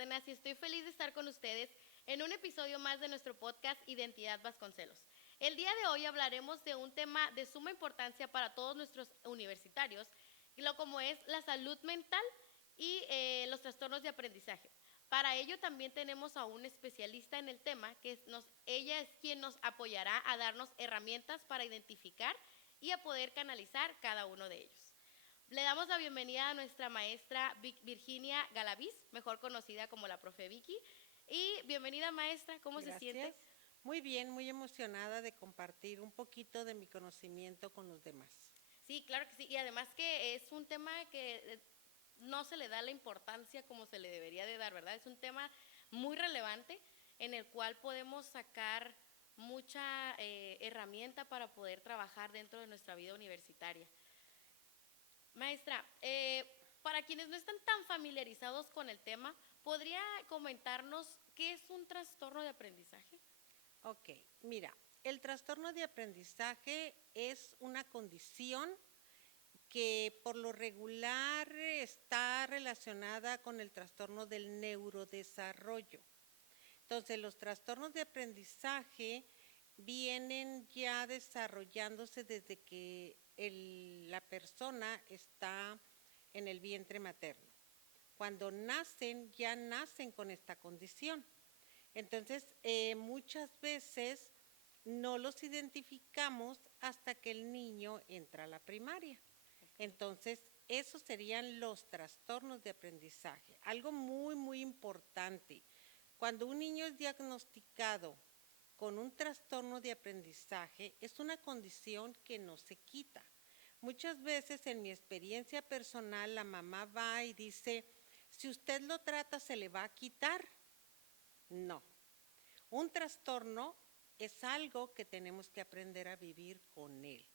Cárdenas y estoy feliz de estar con ustedes en un episodio más de nuestro podcast Identidad Vasconcelos. El día de hoy hablaremos de un tema de suma importancia para todos nuestros universitarios, lo como es la salud mental y los trastornos de aprendizaje. Para ello también tenemos a un especialista en el tema, ella es quien nos apoyará a darnos herramientas para identificar y a poder canalizar cada uno de ellos. Le damos la bienvenida a nuestra maestra Virginia Galaviz, mejor conocida como la profe Vicky. Y bienvenida maestra, ¿cómo se siente? Gracias. Muy bien, muy emocionada de compartir un poquito de mi conocimiento con los demás. Sí, claro que sí. Y además que es un tema que no se le da la importancia como se le debería de dar, ¿verdad? Es un tema muy relevante en el cual podemos sacar mucha herramienta para poder trabajar dentro de nuestra vida universitaria. Maestra, para quienes no están tan familiarizados con el tema, ¿podría comentarnos qué es un trastorno de aprendizaje? Ok, mira, el trastorno de aprendizaje es una condición que por lo regular está relacionada con el trastorno del neurodesarrollo. Entonces, los trastornos de aprendizaje vienen ya desarrollándose desde que la persona está en el vientre materno. Cuando nacen, ya nacen con esta condición. Entonces, muchas veces no los identificamos hasta que el niño entra a la primaria. Entonces, esos serían los trastornos de aprendizaje. Algo muy, muy importante. Cuando un niño es diagnosticado con un trastorno de aprendizaje, es una condición que no se quita. Muchas veces en mi experiencia personal, la mamá va y dice, si usted lo trata, ¿se le va a quitar? No. Un trastorno es algo que tenemos que aprender a vivir con él.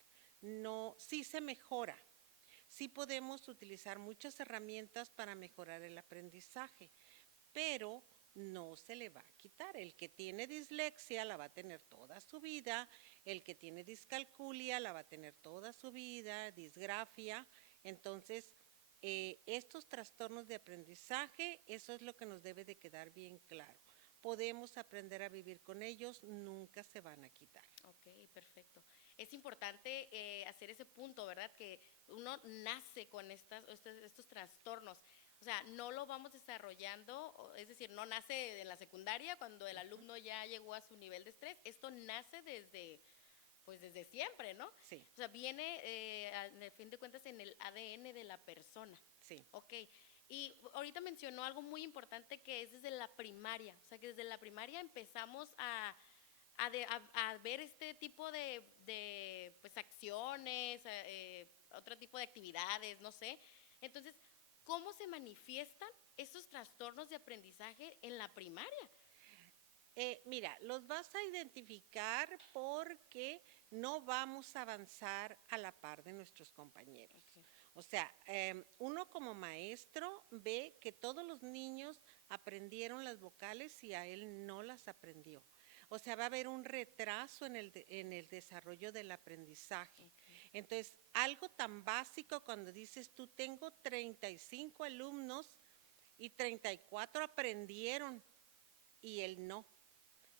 No, sí se mejora. Sí podemos utilizar muchas herramientas para mejorar el aprendizaje, pero no se le va a quitar. El que tiene dislexia la va a tener toda su vida, el que tiene discalculia la va a tener toda su vida, disgrafia. Entonces, estos trastornos de aprendizaje, eso es lo que nos debe de quedar bien claro. Podemos aprender a vivir con ellos, nunca se van a quitar. Ok, perfecto. Es importante hacer ese punto, ¿verdad? Que uno nace con estos trastornos. O sea, no lo vamos desarrollando, es decir, no nace en la secundaria cuando el alumno ya llegó a su nivel de estrés. Esto nace pues desde siempre, ¿no? Sí. O sea, viene, al fin de cuentas, en el ADN de la persona. Sí. Ok. Y ahorita mencionó algo muy importante que es desde la primaria. O sea, que desde la primaria empezamos a ver este tipo de pues, acciones, otro tipo de actividades, no sé. Entonces, ¿cómo se manifiestan estos trastornos de aprendizaje en la primaria? Mira, los vas a identificar porque no vamos a avanzar a la par de nuestros compañeros. Okay. O sea, uno como maestro ve que todos los niños aprendieron las vocales y a él no las aprendió. O sea, va a haber un retraso en el desarrollo del aprendizaje. Okay. Entonces, algo tan básico cuando dices tú tengo 35 alumnos y 34 aprendieron y él no.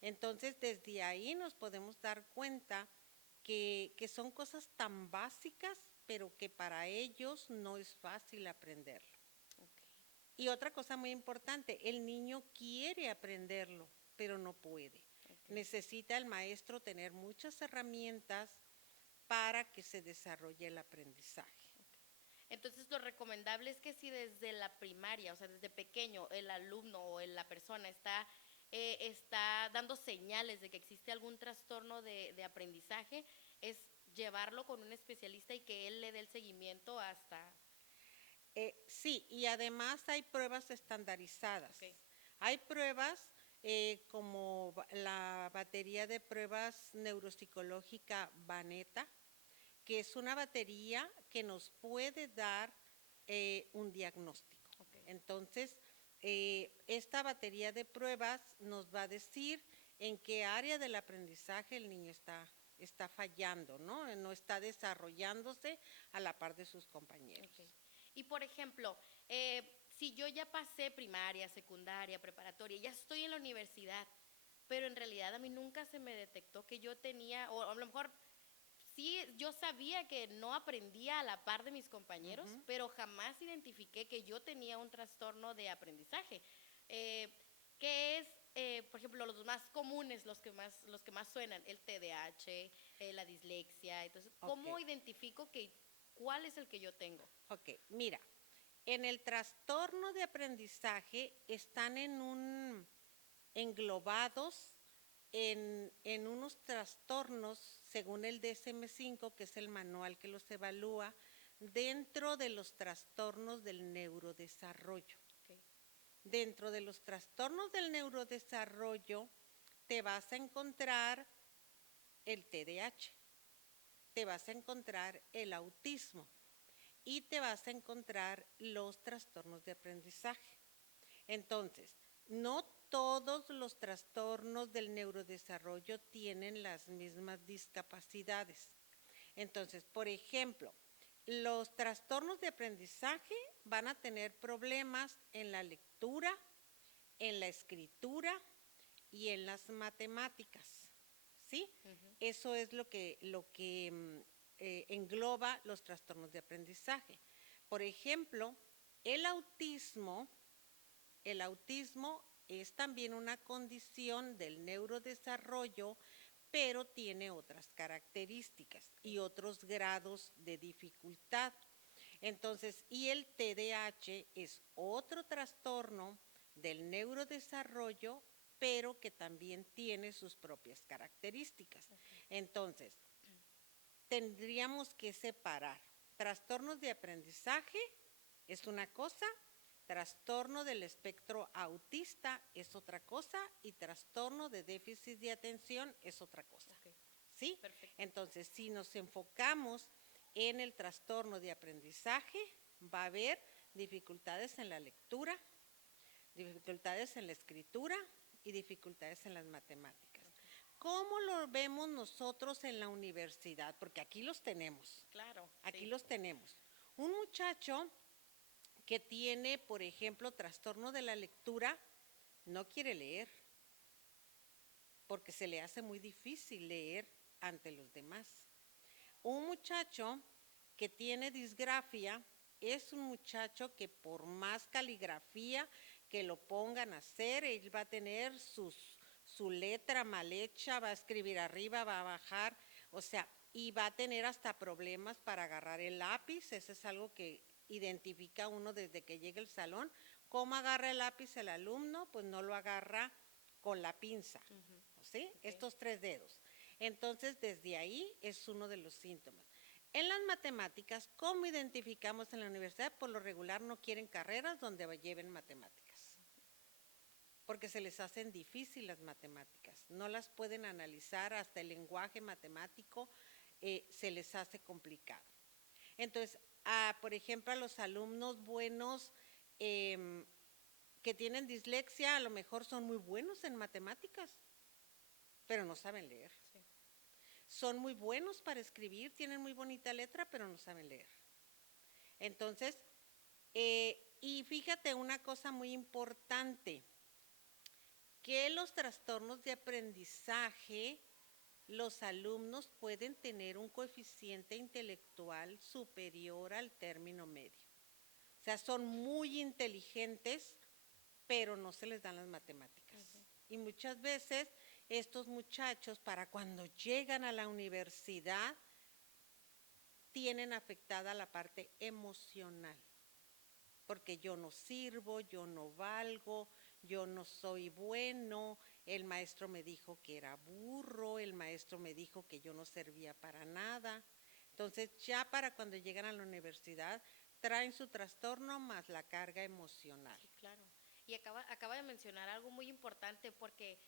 Entonces, desde ahí nos podemos dar cuenta que son cosas tan básicas, pero que para ellos no es fácil aprenderlo. Okay. Y otra cosa muy importante, el niño quiere aprenderlo, pero no puede. Okay. Necesita el maestro tener muchas herramientas para que se desarrolle el aprendizaje. Entonces, lo recomendable es que si desde la primaria, o sea, desde pequeño, el alumno o la persona está dando señales de que existe algún trastorno de aprendizaje, es llevarlo con un especialista y que él le dé el seguimiento hasta... Sí, y además hay pruebas estandarizadas. Okay. Hay pruebas como la batería de pruebas neuropsicológica Vanetta, que es una batería que nos puede dar un diagnóstico. Okay. Entonces, esta batería de pruebas nos va a decir en qué área del aprendizaje el niño está fallando, ¿no? No está desarrollándose a la par de sus compañeros. Okay. Y por ejemplo, si yo ya pasé primaria, secundaria, preparatoria, ya estoy en la universidad, pero en realidad a mí nunca se me detectó que yo tenía, o a lo mejor sí, yo sabía que no aprendía a la par de mis compañeros, Ujú. pero jamás identifiqué que yo tenía un trastorno de aprendizaje. Eh, que es, por ejemplo, los más comunes, los que más suenan, el TDAH, la dislexia. Entonces, Ok, ¿cómo identifico cuál es el que yo tengo? ok. Mira, en el trastorno de aprendizaje están englobados en unos trastornos, según el DSM-5, que es el manual que los evalúa, dentro de los trastornos del neurodesarrollo. Okay. Dentro de los trastornos del neurodesarrollo te vas a encontrar el TDAH, te vas a encontrar el autismo y te vas a encontrar los trastornos de aprendizaje. Entonces, no todos los trastornos del neurodesarrollo tienen las mismas discapacidades. Entonces, por ejemplo, los trastornos de aprendizaje van a tener problemas en la lectura, en la escritura y en las matemáticas. ¿Sí? Uh-huh. Eso es lo que engloba los trastornos de aprendizaje. Por ejemplo, el autismo el autismo es también una condición del neurodesarrollo, pero tiene otras características y otros grados de dificultad. Entonces, y el TDAH es otro trastorno del neurodesarrollo, pero que también tiene sus propias características. Okay. Entonces, tendríamos que separar. Trastornos de aprendizaje es una cosa, trastorno del espectro autista es otra cosa y trastorno de déficit de atención es otra cosa. Okay. ¿Sí? Perfecto. Entonces, si nos enfocamos en el trastorno de aprendizaje, va a haber dificultades en la lectura, dificultades en la escritura y dificultades en las matemáticas. Okay. ¿Cómo lo vemos nosotros en la universidad? Porque aquí los tenemos. Claro. Aquí Sí. los tenemos. Un muchacho que tiene, por ejemplo, trastorno de la lectura, no quiere leer, porque se le hace muy difícil leer ante los demás. Un muchacho que tiene disgrafia es un muchacho que por más caligrafía que lo pongan a hacer, él va a tener su letra mal hecha, va a escribir arriba, va a bajar, o sea, y va a tener hasta problemas para agarrar el lápiz. Eso es algo que identifica uno desde que llega al salón. ¿Cómo agarra el lápiz el alumno? Pues no lo agarra con la pinza, Uh-huh. ¿sí? Okay. Estos 3 dedos. Entonces, desde ahí es uno de los síntomas. En las matemáticas, ¿cómo identificamos en la universidad? Por lo regular no quieren carreras donde lleven matemáticas, porque se les hacen difíciles las matemáticas, no las pueden analizar, hasta el lenguaje matemático se les hace complicado. Entonces, por ejemplo, a los alumnos buenos que tienen dislexia, a lo mejor son muy buenos en matemáticas, pero no saben leer. Sí. Son muy buenos para escribir, tienen muy bonita letra, pero no saben leer. Entonces, y fíjate una cosa muy importante, que los trastornos de aprendizaje, los alumnos pueden tener un coeficiente intelectual superior al término medio. O sea, son muy inteligentes, pero no se les dan las matemáticas. Uh-huh. Y muchas veces estos muchachos, para cuando llegan a la universidad, tienen afectada la parte emocional, porque yo no sirvo, yo no valgo, yo no soy bueno, el maestro me dijo que era burro, el maestro me dijo que yo no servía para nada. Entonces, ya para cuando llegan a la universidad, traen su trastorno más la carga emocional. Sí, claro. Y acaba de mencionar algo muy importante porque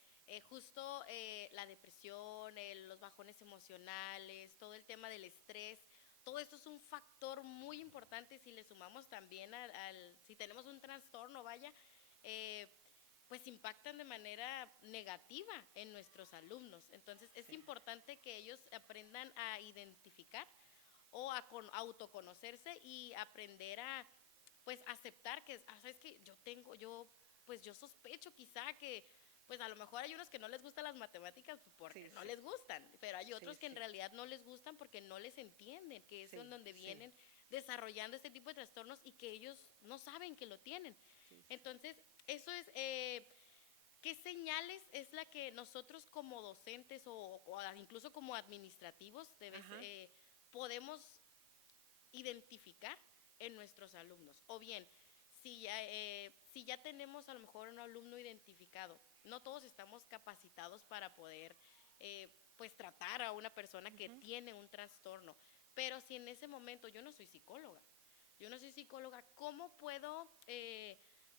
justo la depresión, los bajones emocionales, todo el tema del estrés, todo esto es un factor muy importante si le sumamos también si tenemos un trastorno, vaya, eh, pues impactan de manera negativa en nuestros alumnos. Entonces es Sí. importante que ellos aprendan a identificar o a autoconocerse y aprender a pues aceptar que, sabes que pues yo sospecho quizá que pues a lo mejor hay unos que no les gustan las matemáticas porque Sí, no sí, les gustan, pero hay sí, otros que en sí, realidad no les gustan porque no les entienden, que es en sí, donde sí, vienen desarrollando este tipo de trastornos y que ellos no saben que lo tienen. sí, sí. Entonces, eso es, ¿qué señales es la que nosotros como docentes o incluso como administrativos Ajá, podemos identificar en nuestros alumnos? O bien, si ya tenemos a lo mejor un alumno identificado, no todos estamos capacitados para poder pues tratar a una persona que ujú, tiene un trastorno, pero si en ese momento yo no soy psicóloga, ¿cómo puedo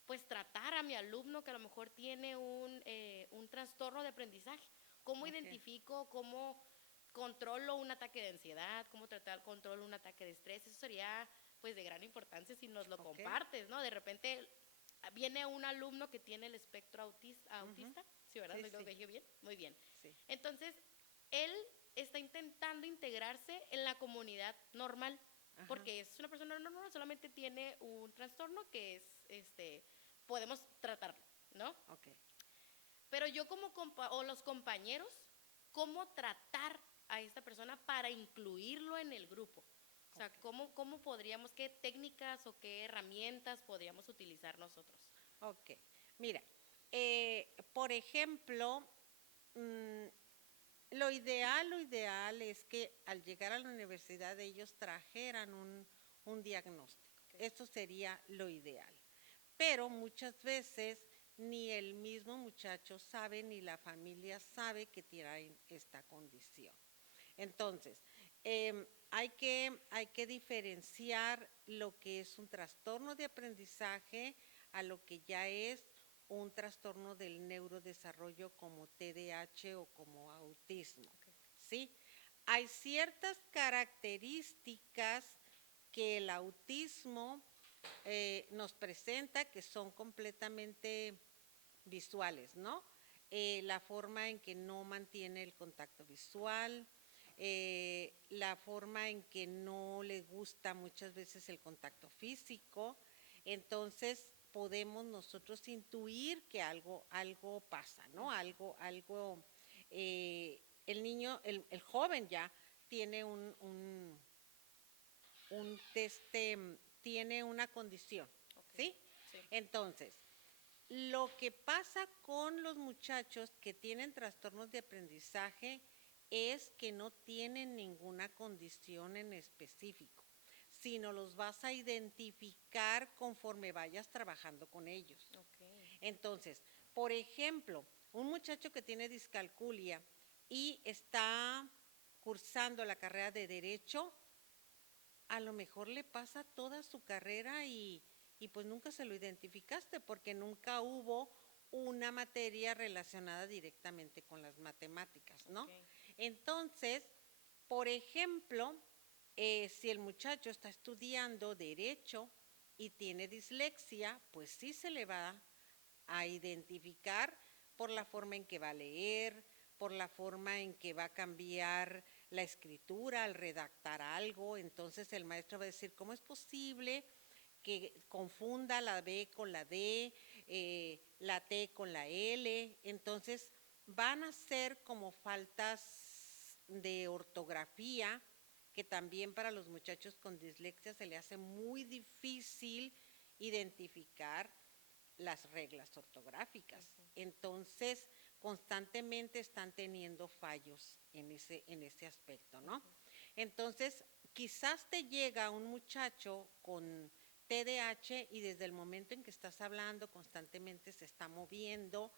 pues tratar a mi alumno que a lo mejor tiene un trastorno de aprendizaje? ¿Cómo ok, identifico, cómo controlo un ataque de ansiedad, cómo tratar, controlo un ataque de estrés? Eso sería pues de gran importancia si nos lo ok, compartes, ¿no? De repente viene un alumno que tiene el espectro ujú, autista, ¿sí, verdad? sí, ¿Lo sí, dije bien? Muy bien. sí, Entonces, él está intentando integrarse en la comunidad normal, ajá, porque es una persona normal, solamente tiene un trastorno que es, podemos tratarlo, ¿no? ok. Pero yo o los compañeros, ¿cómo tratar a esta persona para incluirlo en el grupo? O sea, Ok, ¿cómo podríamos, qué técnicas o qué herramientas podríamos utilizar nosotros? ok. Mira, por ejemplo, mm, lo ideal es que al llegar a la universidad ellos trajeran un diagnóstico. Okay. Eso sería lo ideal. Pero muchas veces ni el mismo muchacho sabe ni la familia sabe que tiene esta condición. Entonces, hay que diferenciar lo que es un trastorno de aprendizaje a lo que ya es un trastorno del neurodesarrollo como TDAH o como autismo. Okay. ¿Sí? Hay ciertas características que el autismo nos presenta que son completamente visuales, ¿no? La forma en que no mantiene el contacto visual, la forma en que no le gusta muchas veces el contacto físico, entonces podemos nosotros intuir que algo pasa, ¿no? El niño, el joven ya tiene tiene una condición, Okay. ¿sí? Sí. Entonces, lo que pasa con los muchachos que tienen trastornos de aprendizaje es que no tienen ninguna condición en específico, sino los vas a identificar conforme vayas trabajando con ellos. Okay. Entonces, por ejemplo, un muchacho que tiene discalculia y está cursando la carrera de Derecho, a lo mejor le pasa toda su carrera y pues nunca se lo identificaste porque nunca hubo una materia relacionada directamente con las matemáticas, ¿no? Okay. Entonces, por ejemplo, si el muchacho está estudiando derecho y tiene dislexia, pues sí se le va a identificar por la forma en que va a leer, por la forma en que va a cambiar la escritura al redactar algo. Entonces el maestro va a decir, ¿cómo es posible que confunda la B con la D, la T con la L? Entonces van a ser como faltas de ortografía que también para los muchachos con dislexia se le hace muy difícil identificar las reglas ortográficas. Okay. Entonces, constantemente están teniendo fallos en ese aspecto, ¿no? Uh-huh. Entonces, quizás te llega un muchacho con TDAH y desde el momento en que estás hablando constantemente se está moviendo,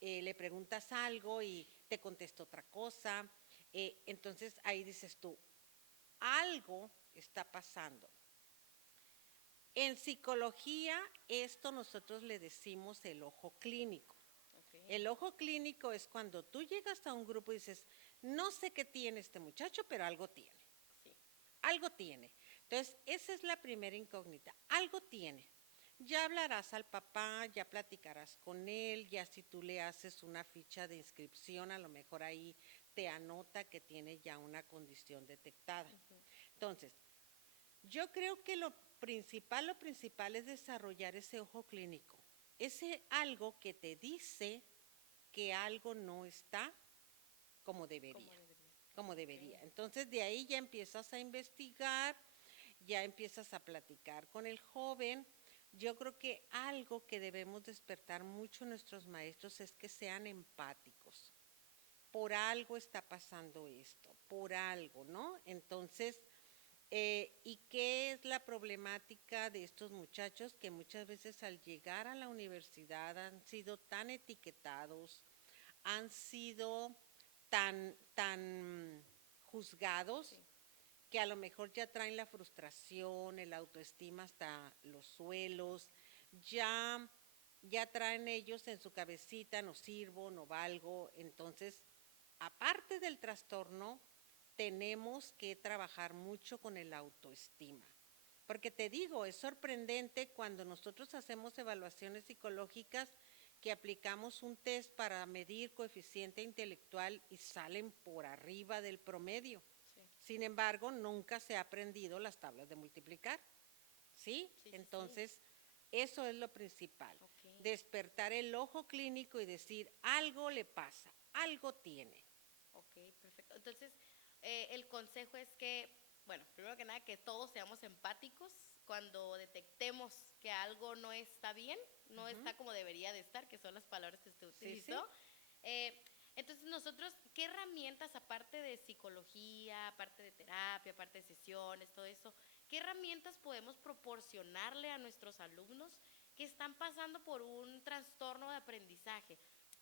le preguntas algo y te contesta otra cosa. Entonces ahí dices tú, algo está pasando. En psicología, esto nosotros le decimos el ojo clínico. Okay. El ojo clínico es cuando tú llegas a un grupo y dices, no sé qué tiene este muchacho, pero algo tiene. Sí. Algo tiene. Entonces, esa es la primera incógnita. Algo tiene. Ya hablarás al papá, ya platicarás con él, ya si tú le haces una ficha de inscripción, a lo mejor ahí te anota que tiene ya una condición detectada. Uh-huh. Entonces, Yo creo que lo principal es desarrollar ese ojo clínico, ese algo que te dice que algo no está como ¿Cómo debería, debería? como debería. Ok, Entonces de ahí ya empiezas a investigar, ya empiezas a platicar con el joven. Yo creo que algo que debemos despertar mucho nuestros maestros es que sean empáticos. Por algo está pasando esto, por algo, ¿no? Entonces, ¿y qué es la problemática de estos muchachos que muchas veces al llegar a la universidad han sido tan etiquetados, han sido tan juzgados, sí, que a lo mejor ya traen la frustración, el autoestima hasta los suelos, ya, ya traen ellos en su cabecita, no sirvo, no valgo? Entonces, aparte del trastorno, tenemos que trabajar mucho con el autoestima. Porque te digo, es sorprendente cuando nosotros hacemos evaluaciones psicológicas que aplicamos un test para medir coeficiente intelectual y salen por arriba del promedio. sí, Sin embargo, nunca se ha aprendido las tablas de multiplicar, ¿sí? sí, sí, sí. Entonces, eso es lo principal. Ok, Despertar el ojo clínico y decir, algo le pasa, algo tiene. ok, perfecto. Entonces, el consejo es que, bueno, primero que nada, que todos seamos empáticos cuando detectemos que algo no está bien, no Ujú. está como debería de estar, que son las palabras que usted Sí, sí. utilizó. Eh, entonces, nosotros, ¿qué herramientas, aparte de psicología, aparte de terapia, aparte de sesiones, todo eso, qué herramientas podemos proporcionarle a nuestros alumnos que están pasando por un trastorno de aprendizaje?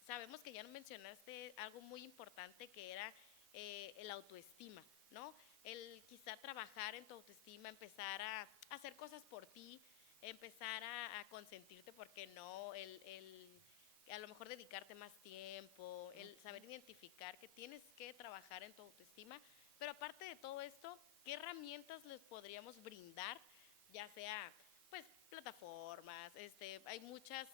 Sabemos que ya nos mencionaste algo muy importante que era el autoestima, ¿no? El quizá trabajar en tu autoestima, empezar a hacer cosas por ti, empezar a consentirte, porque no, a lo mejor dedicarte más tiempo, el Ujú. saber identificar que tienes que trabajar en tu autoestima, pero aparte de todo esto, ¿qué herramientas les podríamos brindar? Ya sea, pues, plataformas, hay muchas,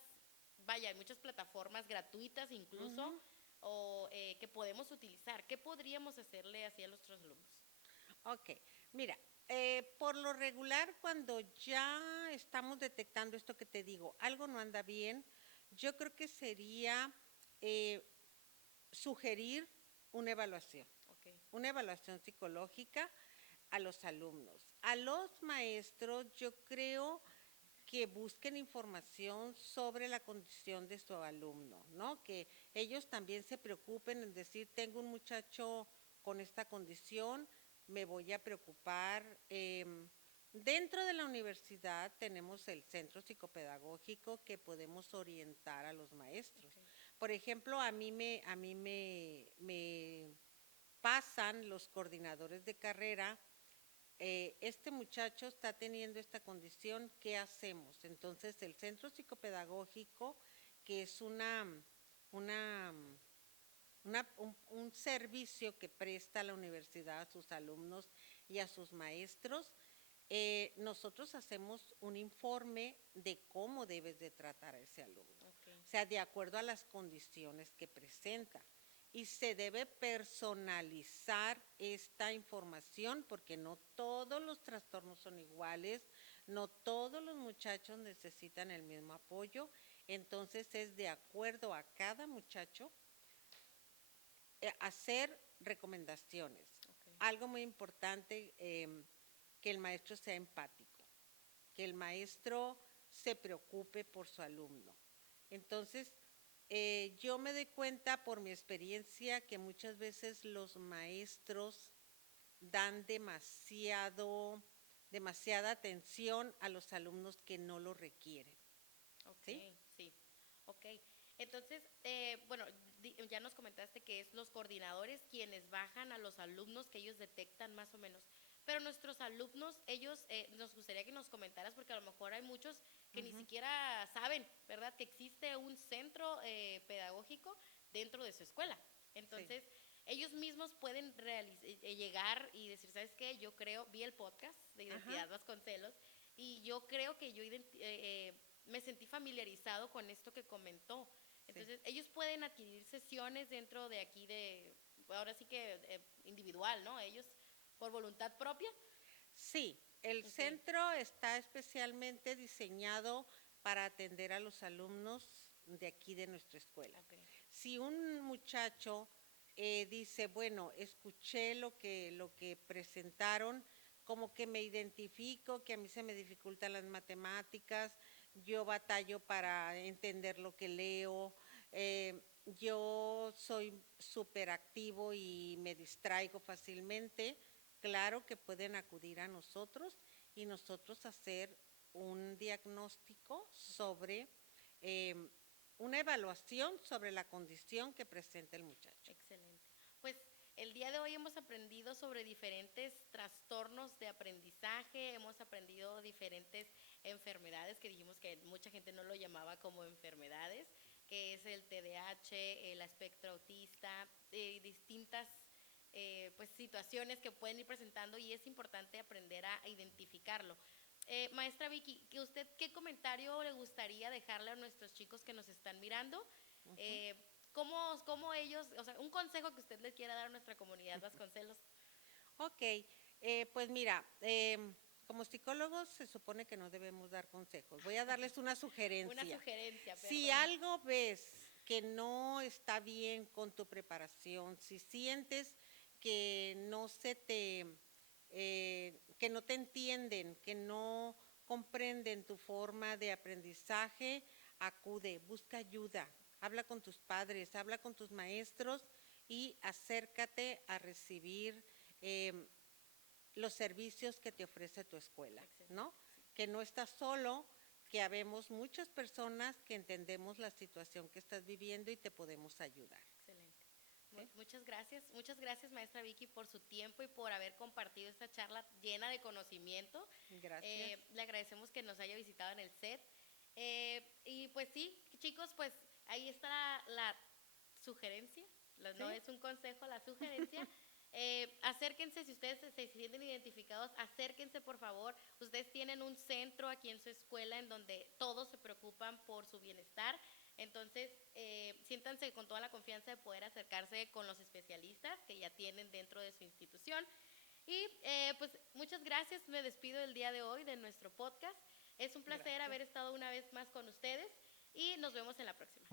vaya, hay muchas plataformas gratuitas incluso, Ujú. o que podemos utilizar. ¿Qué podríamos hacerle así a nuestros alumnos? Ok, mira, por lo regular cuando ya estamos detectando esto que te digo, algo no anda bien, yo creo que sería eh, sugerir una evaluación, Ok, una evaluación psicológica a los alumnos. A los maestros yo creo que busquen información sobre la condición de su alumno, ¿no? Que ellos también se preocupen en decir, tengo un muchacho con esta condición, me voy a preocupar. Dentro de la universidad tenemos el centro psicopedagógico que podemos orientar a los maestros. ok, Por ejemplo, me pasan los coordinadores de carrera, este muchacho está teniendo esta condición, ¿qué hacemos? Entonces, el centro psicopedagógico, que es una, un servicio que presta la universidad a sus alumnos y a sus maestros, nosotros hacemos un informe de cómo debes de tratar a ese alumno, ok, o sea, de acuerdo a las condiciones que presenta. Y se debe personalizar esta información porque no todos los trastornos son iguales, no todos los muchachos necesitan el mismo apoyo, entonces es de acuerdo a cada muchacho hacer recomendaciones. ok, Algo muy importante, que el maestro sea empático, que el maestro se preocupe por su alumno. Entonces, yo me doy cuenta por mi experiencia que muchas veces los maestros dan demasiada atención a los alumnos que no lo requieren, ok, ¿sí? sí, ok. Entonces, bueno, ya nos comentaste que es los coordinadores quienes bajan a los alumnos que ellos detectan más o menos. Pero nuestros alumnos, ellos, nos gustaría que nos comentaras, porque a lo mejor hay muchos que ni Ujú. siquiera saben, ¿verdad?, que existe un centro pedagógico dentro de su escuela. Sí. Entonces, ellos mismos pueden llegar y decir, ¿sabes qué? Yo creo, vi el podcast de Ajá. Identidad Vasconcelos y yo creo que yo me sentí familiarizado con esto que comentó. Sí. Entonces, ellos pueden adquirir sesiones dentro de aquí ahora sí que individual, ¿no? Ellos por voluntad propia. Sí, El Ok, centro está especialmente diseñado para atender a los alumnos de aquí de nuestra escuela. ok, Si un muchacho dice, bueno, escuché lo que presentaron, como que me identifico, que a mí se me dificultan las matemáticas, yo batallo para entender lo que leo, yo soy súper activo y me distraigo fácilmente, claro que pueden acudir a nosotros y nosotros hacer un diagnóstico sobre em, una evaluación sobre la condición que presenta el muchacho. excelente. Pues el día de hoy hemos aprendido sobre diferentes trastornos de aprendizaje, hemos aprendido diferentes enfermedades que dijimos que mucha gente no lo llamaba como enfermedades, que es el TDAH, el espectro autista, distintas pues situaciones que pueden ir presentando y es importante aprender a identificarlo. Maestra Vicky, ¿usted qué comentario le gustaría dejarle a nuestros chicos que nos están mirando? Ujú. Eh, ¿Cómo ellos, o sea, un consejo que usted le quiera dar a nuestra comunidad Vasconcelos? Ok, pues mira, como psicólogos se supone que no debemos dar consejos. Voy a darles una Una sugerencia. sugerencia, Si perdón. algo ves que no está bien con tu preparación, si sientes que que no te entienden, que no comprenden tu forma de aprendizaje, acude, busca ayuda, habla con tus padres, habla con tus maestros y acércate a recibir em, los servicios que te ofrece tu escuela, Excelente, ¿no? sí, Que no estás solo, que habemos muchas personas que entendemos la situación que estás viviendo y te podemos ayudar. excelente. ¿Sí? Muchas gracias, maestra Vicky, por su tiempo y por haber compartido esta charla llena de conocimiento. Gracias. Le agradecemos que nos haya visitado en el set. Y pues sí, chicos, pues ahí está la sugerencia, no ¿Sí? es un consejo, la sugerencia. Acérquense, si ustedes se sienten identificados, acérquense por favor. Ustedes tienen un centro aquí en su escuela en donde todos se preocupan por su bienestar. Entonces, siéntanse con toda la confianza de poder acercarse con los especialistas que ya tienen dentro de su institución. Y pues muchas gracias, me despido el día de hoy de nuestro podcast. Es un placer Gracias. haber estado una vez más con ustedes y nos vemos en la próxima.